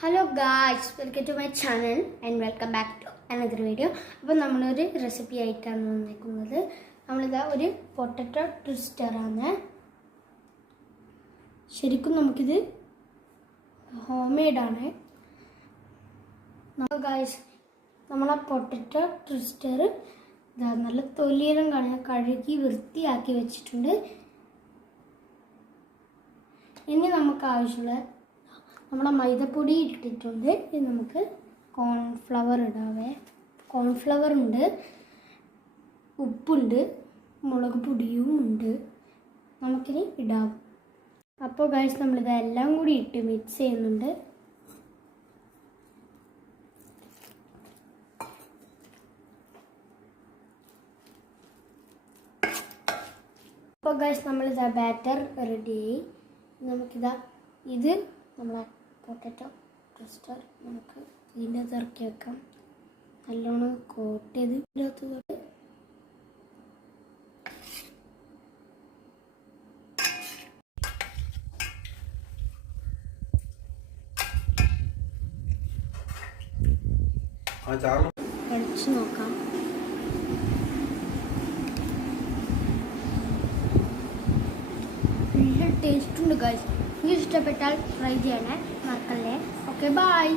Hello guys, welcome to my channel and welcome back to another video. അപ്പോൾ നമ്മളൊരു recipe ആയിട്ടാണ് വന്നിരിക്കുന്നത്. നമ്മളിതാ ഒരു പൊട്ടറ്റോ ട്വിസ്റ്ററാണ്. ശരിക്കും നമുക്കിത് ഹോം മെയ്ഡാണ്. ഗായ്സ്, നമ്മളാ പൊട്ടറ്റോ ട്വിസ്റ്റർ ഇതാ നല്ല തൊലിയെല്ലാം കഴുകി വൃത്തിയാക്കി വെച്ചിട്ടുണ്ട്. ഇനി നമുക്ക് ആവശ്യമുള്ള നമ്മളെ മൈദപ്പൊടി ഇട്ടിട്ടുണ്ട്. ഇനി നമുക്ക് കോൺഫ്ലവർ ഇടാവേ. കോൺഫ്ലവർ ഉണ്ട്, ഉപ്പുണ്ട്, മുളക് പൊടിയും ഉണ്ട്. നമുക്കിനി ഇടാം. അപ്പോൾ ഗൈസ്, നമ്മളിതെല്ലാം കൂടി ഇട്ട് മിക്സ് ചെയ്യുന്നുണ്ട്. അപ്പോൾ ഗൈസ്, നമ്മളിതാ ബാറ്റർ റെഡിയായി. നമുക്കിതാ ഇത് നമ്മളെ പൊട്ടറ്റോ ട്വിസ്റ്റർ നമുക്ക് ഇതിൻ്റെ ഇറക്കി വെക്കാം. നല്ലോണം കോട്ട് ചെയ്ത് ഇതിനകത്ത് കഴിച്ചു നോക്കാം. നല്ല ടേസ്റ്റ് ഉണ്ട് ഗൈസ്. നിങ്ങൾക്ക് ഇഷ്ടപ്പെട്ടാൽ ട്രൈ ചെയ്യണേ, മറക്കല്ലേ. Okay, by.